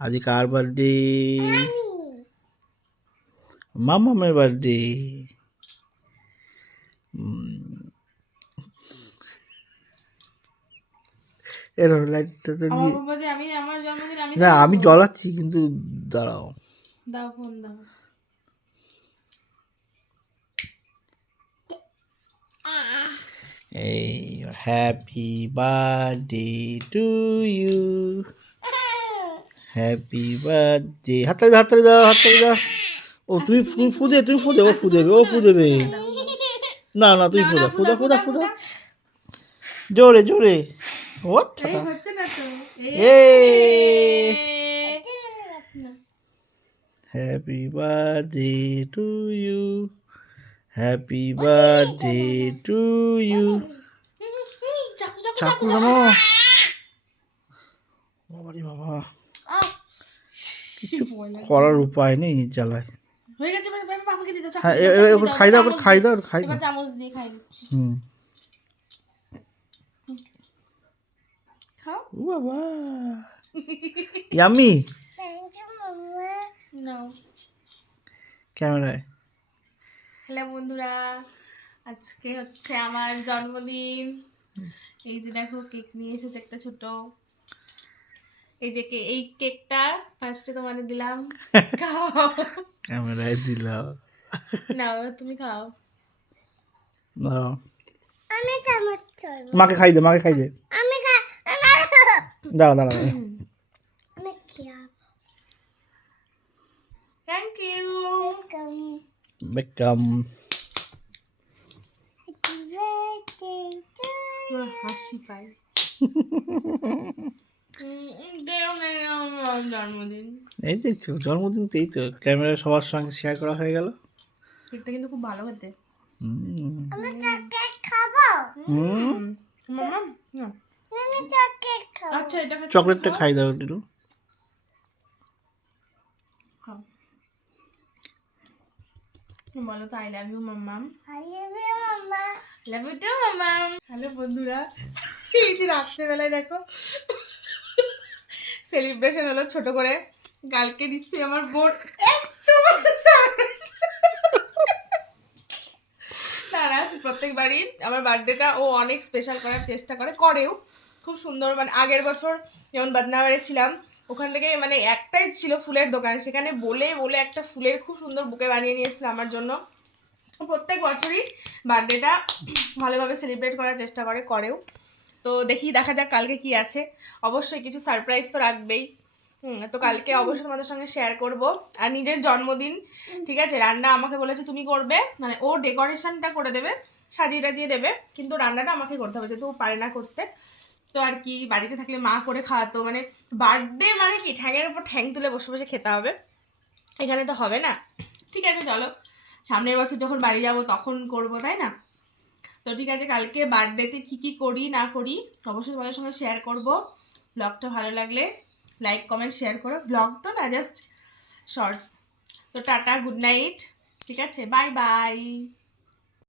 আজ কার বার্থডে? মামামের বার্থডে। এর লাইটটাতে দিয়ে না, আমি জ্বলাচ্ছি কিন্তু দাঁড়াও। দাও ফোন দাও। এই happy birthday to you, happy birthday. হাততালি দাও, হাততালি দাও। ও তুমি ফু দে, তুমি ফু দে, ও ফু দেবে, ও ফু দেবে। না না, তুই ফুদা, ফুদা জোরে জোরে। ও এই হচ্ছে না তো। Happy birthday to you, happy birthday to you. চাকু কেন? বাবারে বাবা, কিছু করার উপায় নেই জ্বালায়। হয়ে গেছে, বাবাকে দিতে চাকু। হ্যাঁ, এবার খাই দাও, খাই দাও, খাই দাও। চামচ দিয়ে খাই দিচ্ছি। খাও বাবা, ইয়াম্মি। নাও। ক্যামেরায়। হ্যালো বন্ধুরা, আজকে হচ্ছে আমার জন্মদিন। এই যে দেখো কেক নিয়ে এসেছে একটা ছোট। এই যে এই কেকটা ফার্স্টে তোমাদের দিলাম, খাও। ক্যামেরায় দিলাম। নাও তুমি খাও। দাও, মাকে খাই দে, মাকে খাই দে। দাও দাও দাও। Thank you. বেকম। হাসি পাই। জন্মদিন, এই দেখছো জন্মদিন তো, এই তো ক্যামেরা সবার সঙ্গে শেয়ার করা হয়ে গেল। কেকটা কিন্তু খুব ভালো খেতে। আচ্ছা, এটা চকলেটটা খাই দাও একটু। বলো তো আই লাভ ইউ মাম্মাম। লাভ ইউ টু মাম্মাম। হ্যালো বন্ধুরা, এই যে রাত্রেবেলায় দেখো সেলিব্রেশন হলো ছোট করে। কালকে নিশ্চয়ই আমার বোন না প্রত্যেকবারই আমার বার্থডেটা ও অনেক স্পেশাল করার চেষ্টা করেও খুব সুন্দর। মানে আগের বছর যেমন বদনাবারে ছিলাম, ওখান থেকে মানে একটাই ছিল ফুলের দোকান, সেখানে বলে বলে একটা ফুলের খুব সুন্দর বুকে বানিয়ে নিয়ে এসেছিল আমার জন্য। প্রত্যেক বছরই বার্থডেটা ভালোভাবে সেলিব্রেট করার চেষ্টা করেও। তো দেখা যাক কালকে কি আছে। অবশ্যই কিছু সারপ্রাইজ তো রাখবেই। তো কালকে অবশ্যই তোমাদের সঙ্গে শেয়ার করব। আর নিজের জন্মদিন, ঠিক আছে, রান্না আমাকে বলেছে তুমি করবে, মানে ও ডেকোরেশনটা করে দেবে, সাজিয়ে টাজিয়ে দেবে, কিন্তু রান্নাটা আমাকে করতে হবে, যেহেতু ও পারে না করতে। তো আর কি, বাড়িতে থাকলে মা করে খাওয়াতো, মানে বার্থডে মানে কি ঠ্যাঙের উপর ঠ্যাং তুলে বসে বসে খেতে হবে, এখানে তো হবে না। ঠিক আছে চলো, সামনের বছর যখন বাড়ি যাব তখন করব, তাই না? তো ঠিক আছে, কালকে বার্থডেতে কী কী করি না করি অবশ্যই তোমাদের সঙ্গে শেয়ার করব। ব্লগটা ভালো লাগলে লাইক কমেন্ট শেয়ার করো। ব্লগ তো না, জাস্ট শর্টস। তো টাটা, গুড নাইট, ঠিক আছে, বাই বাই।